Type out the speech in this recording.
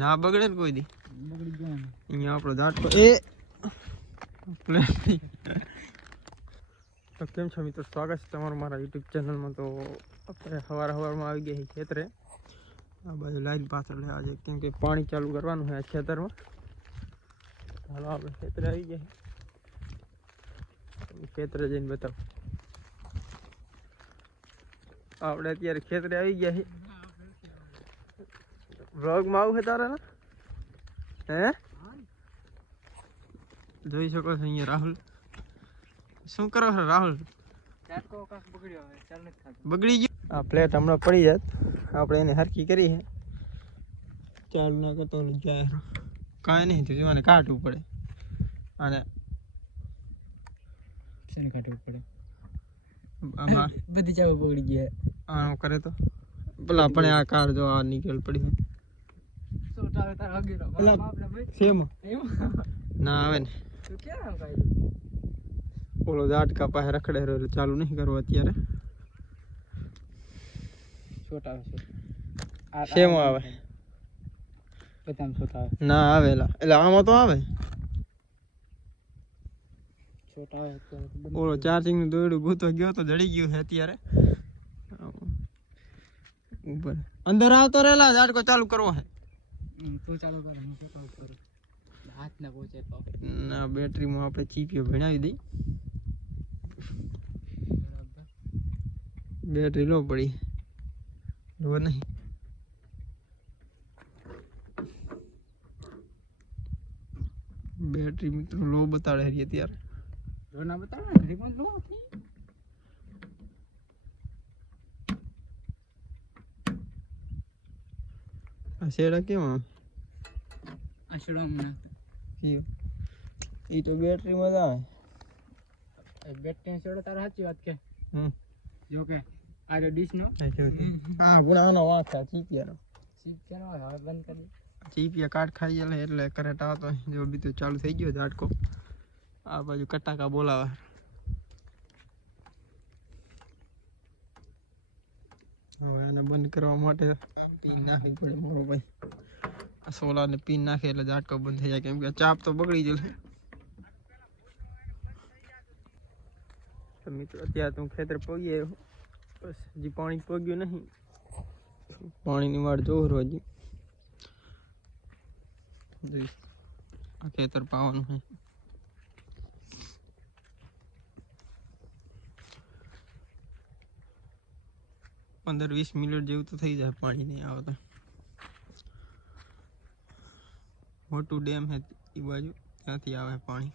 ના બગડે ન કોઈ દી મગડી ગયા અહીં આપણો જાટ તો એ તક તેમ ચામી તો સવાગસ તમાર મારા YouTube ચેનલ માં તો અપરે સવાર સવાર માં આવી ગઈ છે ખેતરે આ બાજુ લાઈન પાથર લેવા છે કેમ કે પાણી ચાલુ કરવાનું છે આ ખેતરમાં ચાલો આપણે ખેતરે આવી જઈએ ખેતરે જઈને બતાવું આપણે અત્યારે ખેતરે આવી ગયા છીએ रग माउ है तारा ना हैं दो ही शक्ल सही है राहुल सुन करो हर राहुल बगड़ी क्यों आप प्लेट हमने पड़ी जात आपने इन्हें हर की करी है चालना का तो जाए कहे नहीं तुझे मैंने काट ऊपर है अरे सही काट बदी चावू बगड़ी है आना करे तो बल अपने आकार जो आ निकल पड़ी है આ તો આગેરો છે મોમ ના આવે કે કે બોલો જાટકા પાહ રખડેરો ચાલુ નથી કરો અત્યારે છોટા છે આ છે મો આવે બધા છોટા ના આવેલા એટલે આમાં તો આવે છોટા ઓલો ચાર્જિંગ નો દોડું ભૂતો ગયો તો જડી ગયો છે અત્યારે ઉપર અંદર આવતો રહેલા જાટકો ચાલુ કરો ના બેટરીમાં આપણે ચીપીઓ ભણાવી દઈ બેટરી લો પડી લો નહીં બેટરી મિત્રો લો બતાડે હરી અત્યારે લો ના બતાડે ઘડીમાં લો શેડા કેવા અંશડો મના કે એ તો બેટરીમાં જાય આ બેટરી છેડો તારા સાથે વાત કે હમ જો કે આ રેડિશ નો આ ગુણાનો વાત છે ચીપ કેરો ચીપ કેરો હવે બંધ કરી ચીપ એ કાર્ડ ખાઈ લે એટલે કરંટ આવતો જો બી તો ચાલુ થઈ ગયો જાટકો આ बाजू કટ્ટા કા બોલાવા હવે આને બંધ કરવા માટે આવવું પડે મોરો ભાઈ સોલાને પીન નાખે એટલે ઝાટકો બંધ થઈ જાય કેમ કે ચાપ તો બગડી જશે મિત્રો અત્યારે તો ખેતર પગી આવ્યો બસ હજી પાણી પગ્યું નહીં પાણીની વાડ જોઉં રોજ આ ખેતર પાવાનું છે પંદર વીસ મિનિટ જેવું તો થઈ જાય પાણી નહીં આવતા મોટું ડેમ છે એ બાજુ ત્યાંથી આવે પાણી